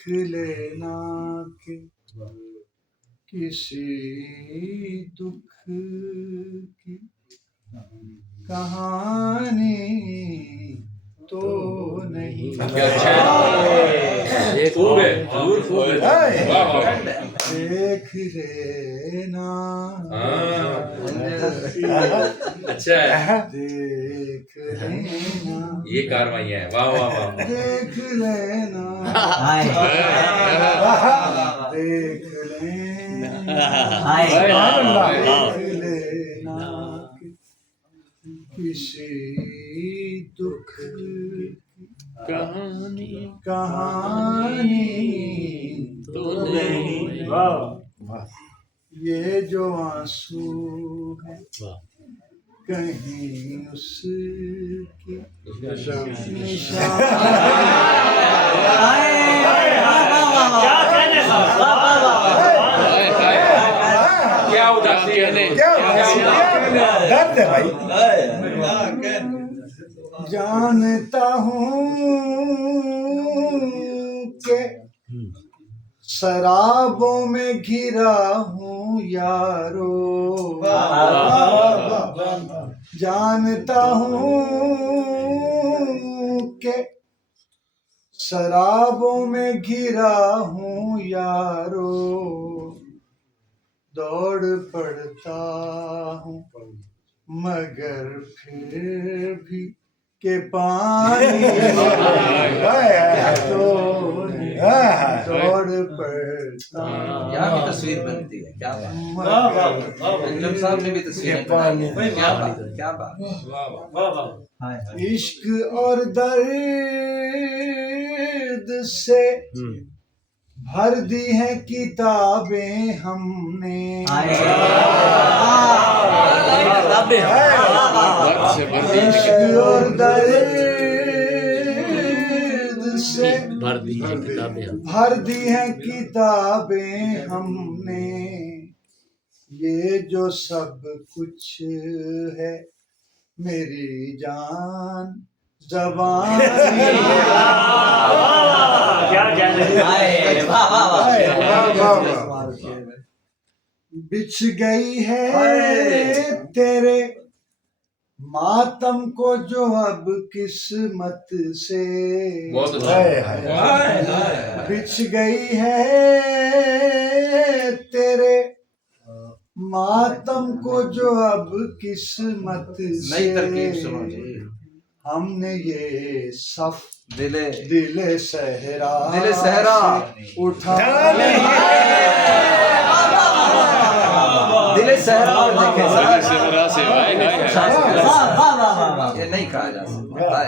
देख लेना कि किसी दुख की कहानी तो नहीं। अच्छा खूब है, खूब है। देख लेना अच्छा है, देख लेना ये कार्रवाई है। वाह वाह वाह। देख लेना देख लेना देख लेना किसी दुख कहानी तो नहीं। ये जो आंसू है कहीं उसकी निशान। क्या उदासी है, दर्द है भाई। जानता हूँ कि शराबों में घिरा हूँ यारो, जानता हूँ कि शराबों में घिरा हूँ यारो, दौड़ पड़ता हूँ मगर फिर भी के पानी तो दौड़ पड़ता। यहाँ भी तस्वीर बनती है, क्या बात। अंजुम साहब ने भी तस्वीर बनाई, क्या बात, क्या बात। इश्क और दर्द से भर दी है किताबें हमने, इश्क और दर्द से भर दी है किताबें भर दी है किताबें हमने, ये जो सब कुछ है मेरी जान ज़बान बिछ गई है तेरे मातम को जो अब किस्मत से, बिछ गई है तेरे मातम को जो अब किस्मत से। नई तरकीब सुनो जी। हमने ये सफ दिले सहरा उठा दिले सहरा देखे से ये नहीं कहा जा सकता।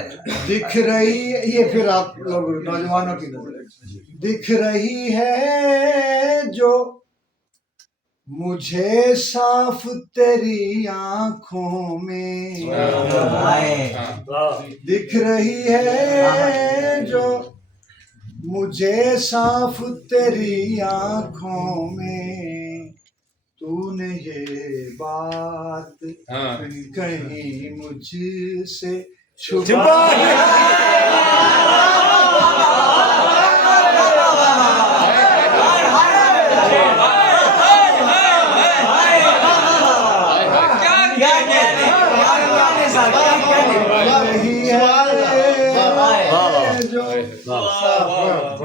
दिख रही ये फिर आप लोग नौजवानों की नजर दिख रही है जो मुझे साफ तेरी आंखों में, दिख रही है जो मुझे साफ तेरी आंखों में, तूने ये बात कहीं मुझसे छुपा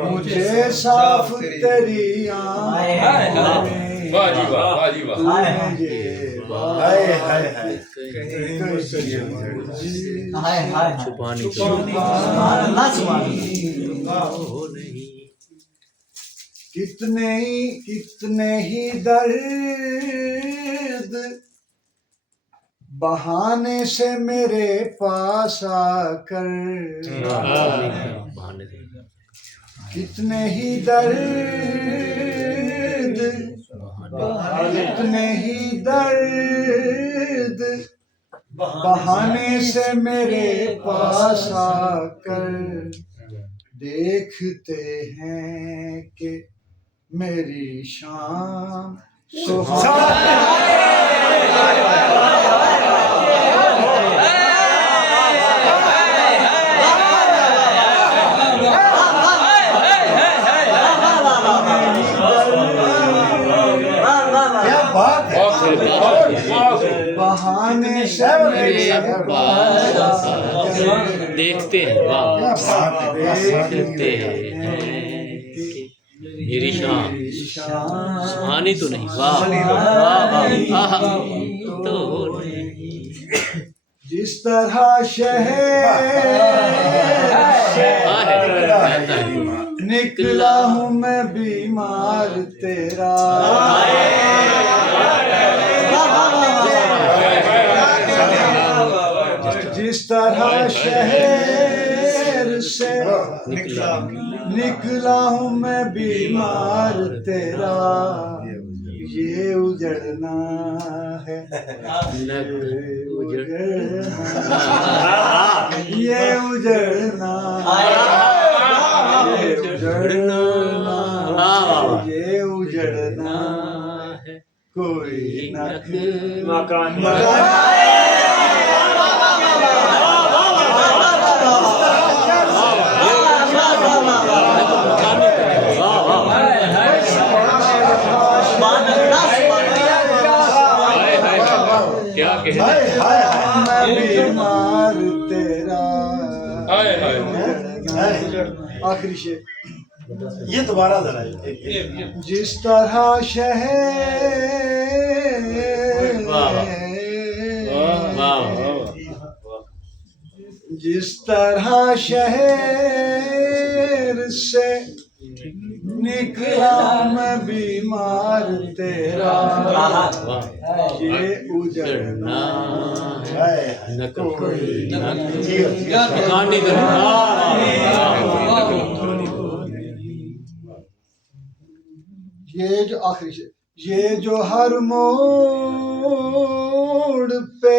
मुझे साफ तेरी आंखों में। वाह जी वाह, वाह जी वाह। छुपाने कितने ही दर्द बहाने से मेरे पास आकर, कितने ही दर्द बहाने से मेरे पास आकर देखते हैं कि मेरी शाम बहाने से मेरे देखते हैं, वाह, क्या बात है, क्या बात है। देखते हैं कि मेरी शान सुहानी तो नहीं, वाह वाह वाह, तो जिस तरह शहर से निकला हूँ मैं बीमार तेरा, जिस तरह शहर से निकला हूँ मैं बीमार तेरा, ये उजड़ना है, ये उजड़ना, ये उजड़ना, ये उजड़ना, ये उजड़ना है, कोई मकान क्या कहने, हाय हाय मैं बीमार तेरा, हाय हाय, आखिरी शेर। ये दोबारा जरा ये जिस तरह शहर जिस तरह शहर से निकला मैं बीमार तेरा, ये उजड़ना हाय न कोई जी मकान नहीं ये जो आखिरी शेर, ये जो हर मोड़ पे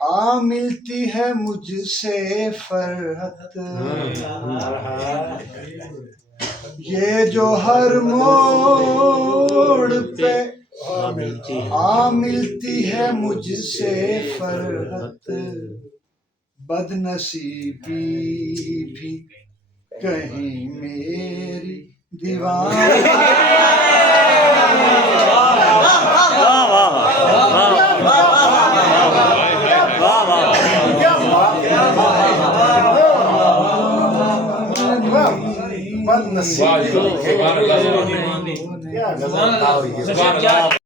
आ मिलती है मुझसे फरहत, ये जो हर मोड़ पे आ मिलती है मुझसे फरहत, बदनसीबी भी कहीं मेरी बदनसीब वाह, सुभान अल्लाह, क्या गजब था ये। सुभान अल्लाह।